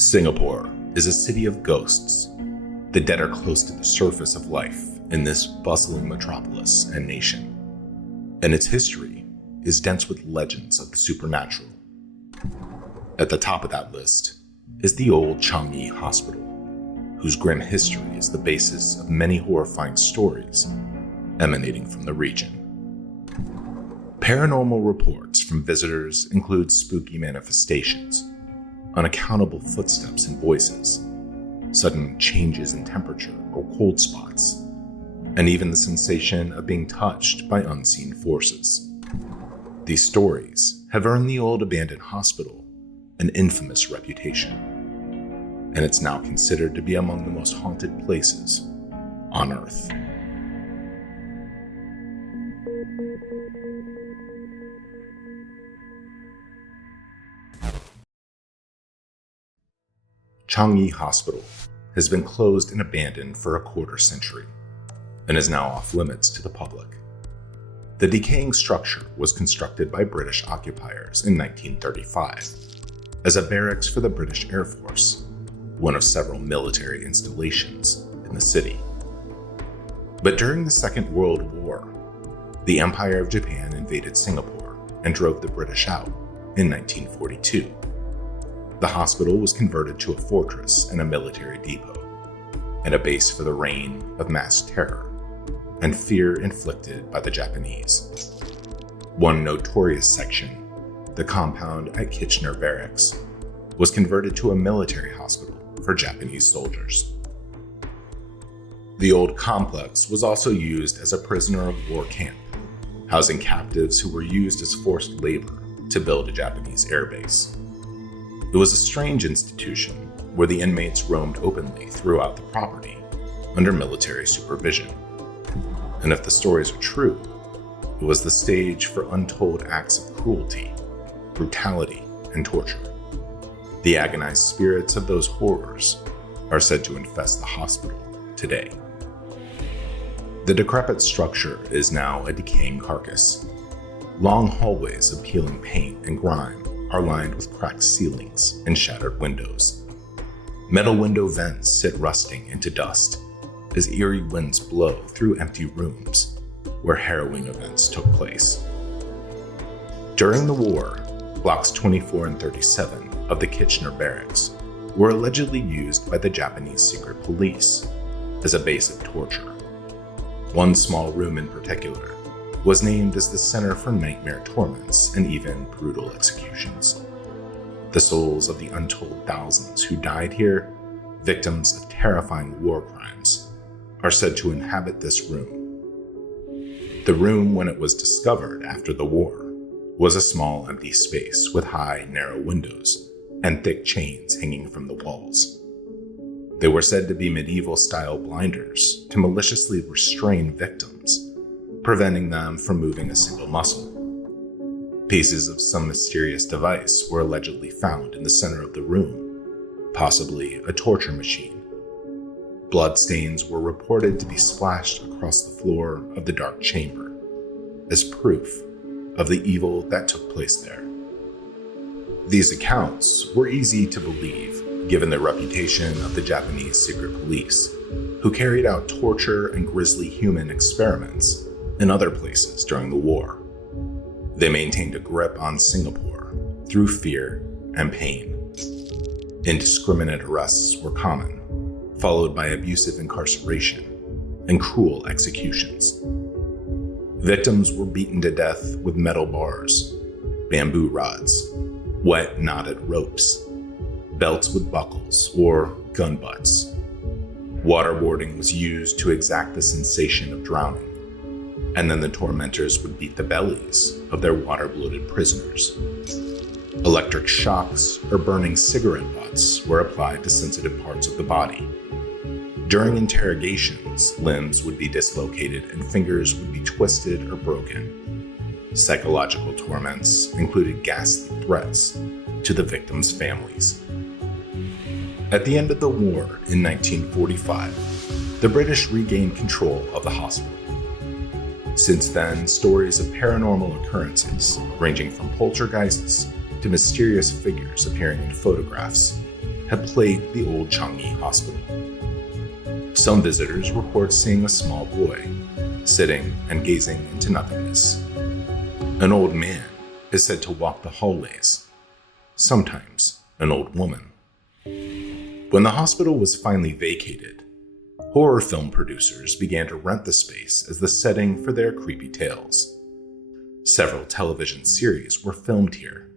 Singapore is a city of ghosts. The dead are close to the surface of life in this bustling metropolis and nation, and its history is dense with legends of the supernatural. At the top of that list is the Old Changi Hospital, whose grim history is the basis of many horrifying stories emanating from the region. Paranormal reports from visitors include spooky manifestations, unaccountable footsteps and voices, sudden changes in temperature or cold spots, and even the sensation of being touched by unseen forces. These stories have earned the old abandoned hospital an infamous reputation, and it's now considered to be among the most haunted places on Earth. Changi Hospital has been closed and abandoned for a quarter century and is now off limits to the public. The decaying structure was constructed by British occupiers in 1935 as a barracks for the British Air Force, one of several military installations in the city. But during the Second World War, the Empire of Japan invaded Singapore and drove the British out in 1942. The hospital was converted to a fortress and a military depot, and a base for the reign of mass terror and fear inflicted by the Japanese. One notorious section, the compound at Kitchener Barracks, was converted to a military hospital for Japanese soldiers. The old complex was also used as a prisoner of war camp, housing captives who were used as forced labor to build a Japanese airbase. It was a strange institution where the inmates roamed openly throughout the property under military supervision. And if the stories are true, it was the stage for untold acts of cruelty, brutality, and torture. The agonized spirits of those horrors are said to infest the hospital today. The decrepit structure is now a decaying carcass. Long hallways of peeling paint and grime are lined with cracked ceilings and shattered windows. Metal window vents sit rusting into dust as eerie winds blow through empty rooms where harrowing events took place. During the war, blocks 24 and 37 of the Kitchener Barracks were allegedly used by the Japanese secret police as a base of torture. One small room in particular was named as the center for nightmare torments and even brutal executions. The souls of the untold thousands who died here, victims of terrifying war crimes, are said to inhabit this room. The room, when it was discovered after the war, was a small empty space with high, narrow windows and thick chains hanging from the walls. They were said to be medieval-style blinders to maliciously restrain victims, preventing them from moving a single muscle. Pieces of some mysterious device were allegedly found in the center of the room, possibly a torture machine. Bloodstains were reported to be splashed across the floor of the dark chamber as proof of the evil that took place there. These accounts were easy to believe given the reputation of the Japanese secret police, who carried out torture and grisly human experiments in other places during the war. They maintained a grip on Singapore through fear and pain. Indiscriminate arrests were common, followed by abusive incarceration and cruel executions. Victims were beaten to death with metal bars, bamboo rods, wet knotted ropes, belts with buckles, or gun butts. Waterboarding was used to exact the sensation of drowning, and then the tormentors would beat the bellies of their water-bloated prisoners. Electric shocks or burning cigarette butts were applied to sensitive parts of the body. During interrogations, limbs would be dislocated and fingers would be twisted or broken. Psychological torments included ghastly threats to the victims' families. At the end of the war in 1945, the British regained control of the hospital. Since then, stories of paranormal occurrences, ranging from poltergeists to mysterious figures appearing in photographs, had plagued the Old Changi Hospital. Some visitors report seeing a small boy sitting and gazing into nothingness. An old man is said to walk the hallways, sometimes an old woman. When the hospital was finally vacated, horror film producers began to rent the space as the setting for their creepy tales. Several television series were filmed here.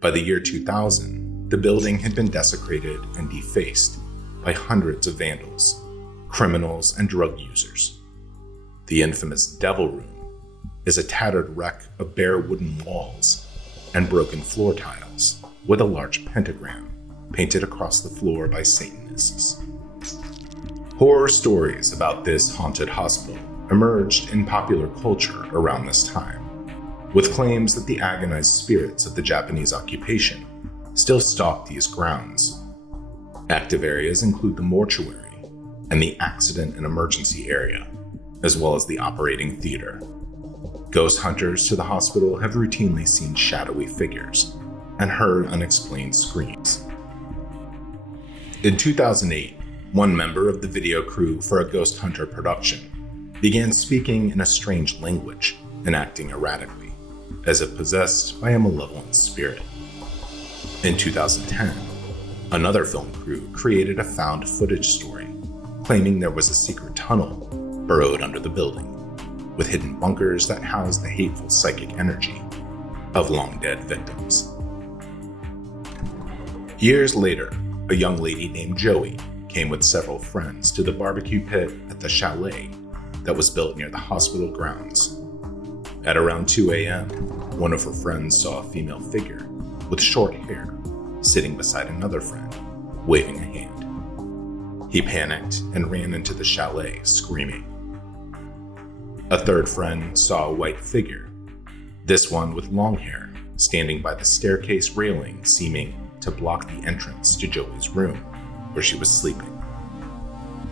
By the year 2000, the building had been desecrated and defaced by hundreds of vandals, criminals, and drug users. The infamous Devil Room is a tattered wreck of bare wooden walls and broken floor tiles with a large pentagram painted across the floor by Satanists. Horror stories about this haunted hospital emerged in popular culture around this time, with claims that the agonized spirits of the Japanese occupation still stalk these grounds. Active areas include the mortuary and the accident and emergency area, as well as the operating theater. Ghost hunters to the hospital have routinely seen shadowy figures and heard unexplained screams. In 2008, one member of the video crew for a Ghost Hunter production began speaking in a strange language and acting erratically, as if possessed by a malevolent spirit. In 2010, another film crew created a found footage story claiming there was a secret tunnel burrowed under the building, with hidden bunkers that housed the hateful psychic energy of long-dead victims. Years later, a young lady named Joey came with several friends to the barbecue pit at the chalet that was built near the hospital grounds. At around 2 a.m., one of her friends saw a female figure with short hair sitting beside another friend, waving a hand. He panicked and ran into the chalet, screaming. A third friend saw a white figure, this one with long hair, standing by the staircase railing, seeming to block the entrance to Joey's room, where she was sleeping.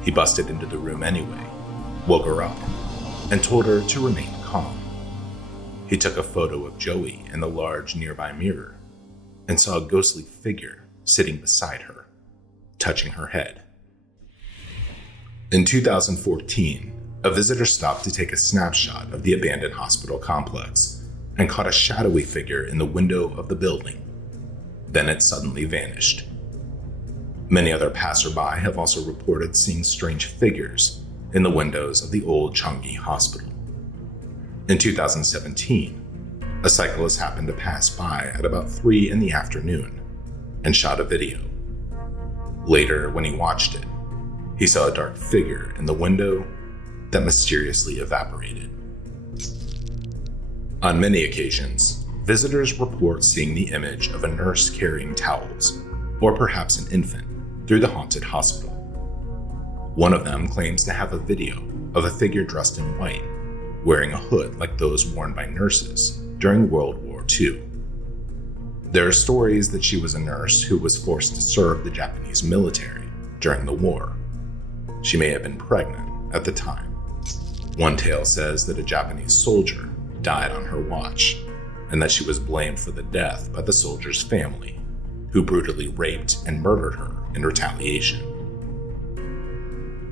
He busted into the room anyway, woke her up, and told her to remain calm. He took a photo of Joey in the large nearby mirror and saw a ghostly figure sitting beside her, touching her head. In 2014, a visitor stopped to take a snapshot of the abandoned hospital complex and caught a shadowy figure in the window of the building. Then it suddenly vanished. Many other passerby have also reported seeing strange figures in the windows of the Old Changi Hospital. In 2017, a cyclist happened to pass by at about 3 in the afternoon and shot a video. Later, when he watched it, he saw a dark figure in the window that mysteriously evaporated. On many occasions, visitors report seeing the image of a nurse carrying towels, or perhaps an infant, through the haunted hospital. One of them claims to have a video of a figure dressed in white, wearing a hood like those worn by nurses during World War II. There are stories that she was a nurse who was forced to serve the Japanese military during the war. She may have been pregnant at the time. One tale says that a Japanese soldier died on her watch, and that she was blamed for the death by the soldier's family, who brutally raped and murdered her in retaliation.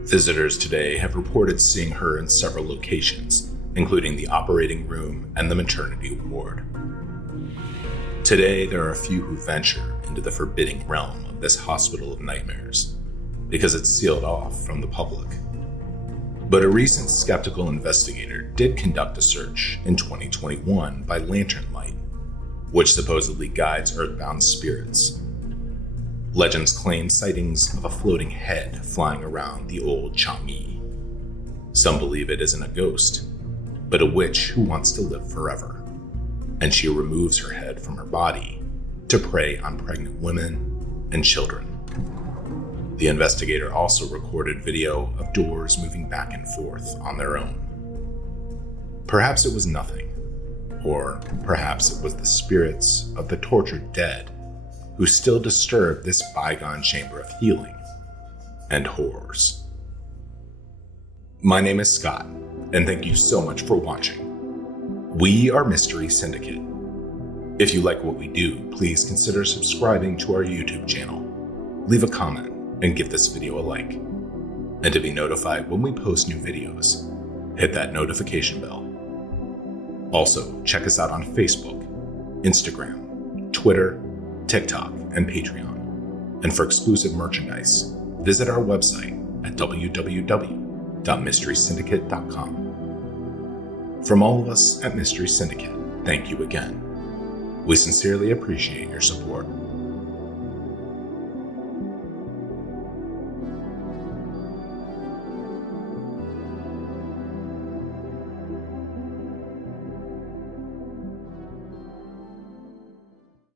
Visitors today have reported seeing her in several locations, including the operating room and the maternity ward. Today, there are a few who venture into the forbidding realm of this hospital of nightmares, because it's sealed off from the public. But a recent skeptical investigator did conduct a search in 2021 by lantern light, which supposedly guides earthbound spirits. Legends claim sightings of a floating head flying around the Old Changi. Some believe it isn't a ghost, but a witch who wants to live forever, and she removes her head from her body to prey on pregnant women and children. The investigator also recorded video of doors moving back and forth on their own. Perhaps it was nothing, or perhaps it was the spirits of the tortured dead who still disturb this bygone chamber of healing and horrors. My name is Scott, and thank you so much for watching. We are Mystery Syndicate. If you like what we do, please consider subscribing to our YouTube channel leave a comment and give this video a like. And to be notified when we post new videos, hit that notification bell. Also, check us out on Facebook, Instagram, Twitter, TikTok, and Patreon. And for exclusive merchandise, visit our website at www.mysterysyndicate.com. From all of us at Mystery Syndicate, thank you again. We sincerely appreciate your support.